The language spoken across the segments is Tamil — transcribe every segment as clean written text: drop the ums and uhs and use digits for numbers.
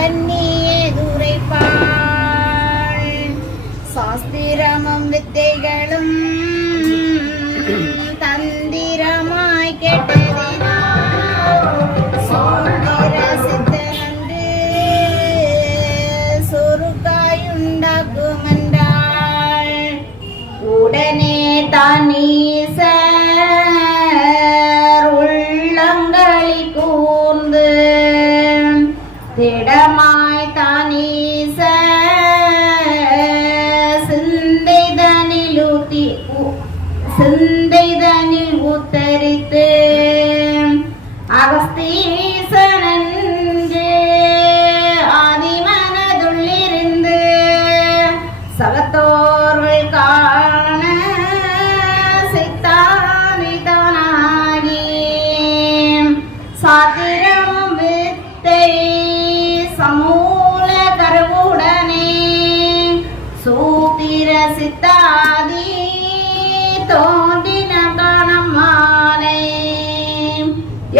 தன்னியே துரைப்பாள். சாஸ்திரமும் வித்தைகளும் தந்திரமாய் கேட்டதினால் சோதிர சித்தனன்று சுருக்காயுண்டாக்குமென்றாள். உடனே தானீசர் உள்ளங்களி கூர்ந்து திடமாய் தானீசர் சிந்தைதனில் உத்தரித்து அகஸ்தீசனன்று ஆதிமனதுள்ளிருந்து சகத்தோர்கள் காண சித்தானிதானாகி சாத்திரம் வித்தை சமூல கருவுடனே சூத்திர சித்தாதி தோன்றின காணமானை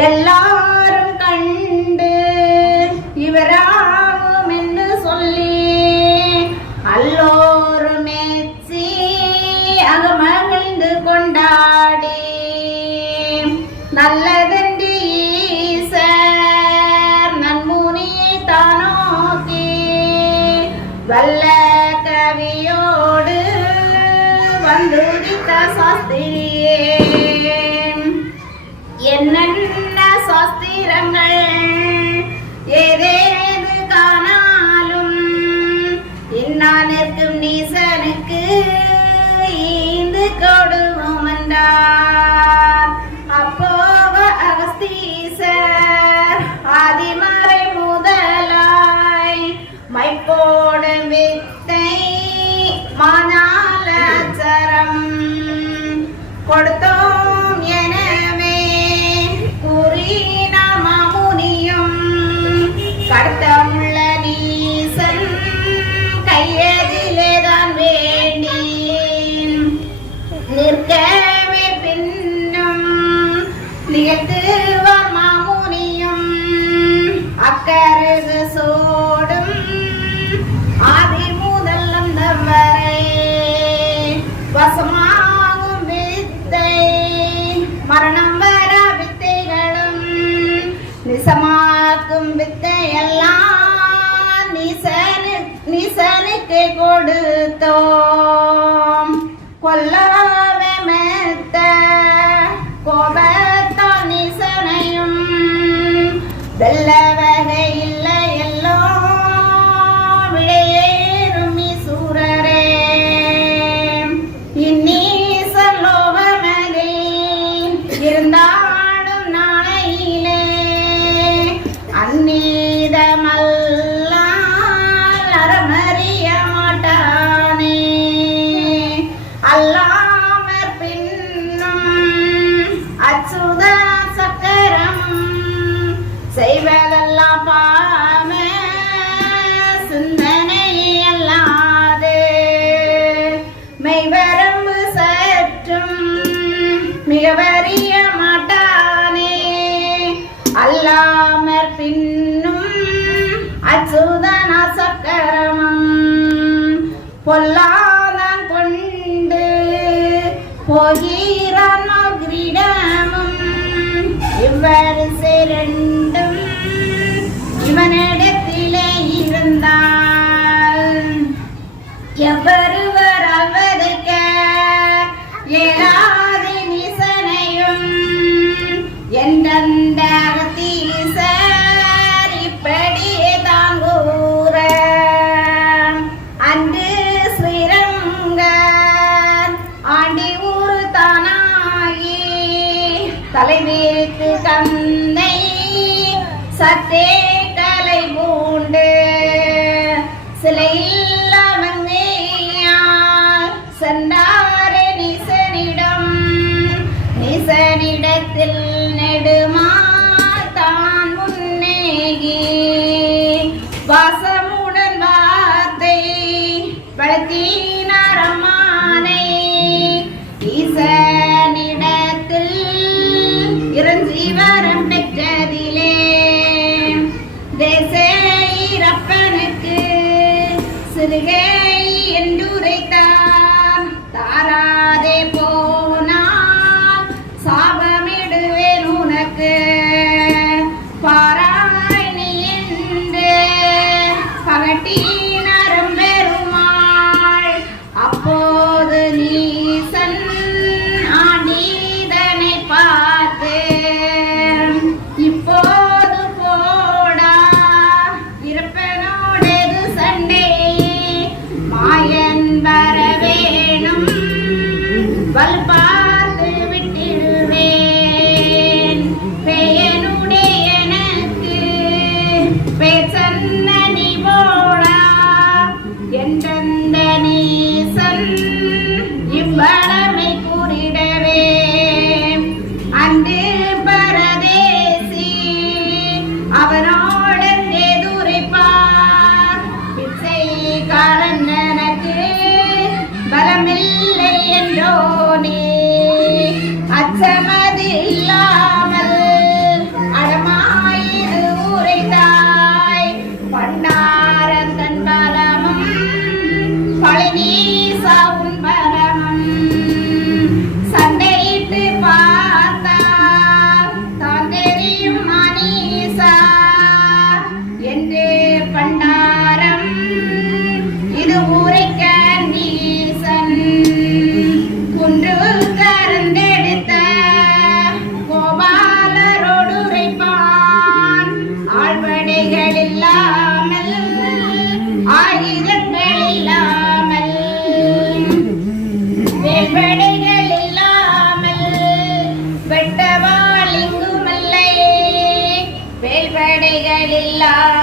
எல்லாரும் கண்டு இவராகும் என்று சொல்லி அல்லோரும் மெச்சி அகமகிழ்ந்து கொண்டாடி நல்லதென்று ஈசர் நன்முனியை தானோக்கி வல்ல கவியோடு வந்துதித்த சாஸ்திரியே என்னென்ன சாஸ்திரங்கள் ஏதேது காணாலும் இன்னானிற்கும் நீசனுக்கு ஈந்து கொடுவோம் என்றார். அப்போக அகஸ்தீசர் ஆதிமறை முதலாய் மைப்போடும் வித்தை மாஞாலச்சரம் கொடுத்தோம் எனவே கூறின மாமுனியும் கடுத்தமுள்ள நீசன் கையதிலேதான் வேண்டி நிற்கவே பின்னும் நிகழ்த்துவார் மாமுனியும் அக்கருகு சோடும் ஆதி முதல் வரை வசமாகும் வித்தை மரணம் வர வித்தைகளும் நிசமாக்கும் வித்தையெல்லாம் நீசனுக்கு கொடுத்தோம். கொல்லவே மெத்த கோபத்தால் நீசனையும் வெல்ல வகை இல்லை எல்லாம் விழையேறும் ஈசூரரே. இந்நீசன் லோகமதில் இருந்தாலும் நாளையிலே அந்நீதமல்லால் அறமறிய மாட்டானே. அல்லாமற் பின்னும் அச்சுத சக்கரம் செய்வதெல்லாம் பாம சிந்தனை அல்லாது மெய்வரம்பு சற்றும் மிக வறிய மாட்டானே. அல்லாமற் பின்னும் அச்சுதன சக்கரமும் பொல்லாதான் கொண்டு போகிறான் கிரீடமும் இவ்வரிசை ரெண்டும் இவனிடத்திலே இருந்தால் எவ்வொருவர் அவதைக்க ஏழாது நீசனையும் எந்தெந்த அகத்தீசர் இப்படியே தாங்கூர அன்று ஸ்ரீரங்கர் ஆண்டி ஊரு தானாகி தலைவிரித்து கந்தை சத்தே கலை பூண்டு சிலையில்லாமங்கையார் சென்றாரே நீசனிடத்தில் நெடுமால் தான் முன்னேகி வாசமுடன் வார்த்தை வளர்த்தினார் அம்மானை. ஈசனிடத்தில் இறஞ்சி வரம் பெற்றதிலே தேச அப்பனுக்கு சிறுகை என்றுரைத்தான். தாராதே போனால் சாபமிடுவேன் உனக்கு, பாராய் நீ என்று பகட்டினாரம் பெருமாள். அப்போது நீசன் ஆண்டீதனை பார்த்து, இப்போது போடா இருப்பனோடது சண்டை, மாயன் வர வேணும் வல்பார்த்து விட்டிடுவேன். பெயனுடைய எனக்கு பேச்சன்ன நீ போடா என்றந்த நீசன் இவ்வளமை கூறிடவே. அன்று பரதேசி அவனோடு எதுரைப்பார், பிச்சைக்காரன் எனக்கு பலமில்லை என்றோ நீ அச்சமது இல்லாமல் அடமாயிரு உரைத்தாய். பண்டாரன் தன் பலமும் பழனீசா உன் பலமும் சண்டையிட்டு பார்த்தார் தான் தெரியும் மணீசா என்று பண்டாரம் இது உரைக்க நீசன். குன்று கரந்தெடுத்த கோபாலரோடு உரைப்பான், ஆழ்வடைகள் இல்லாமல் ஆயுதங்கள் இல்லாமல் வேல்வடைகள் இல்லாமல் வெட்டவாள் இங்குமில்லை, வேல்வடைகள் இல்லாமல்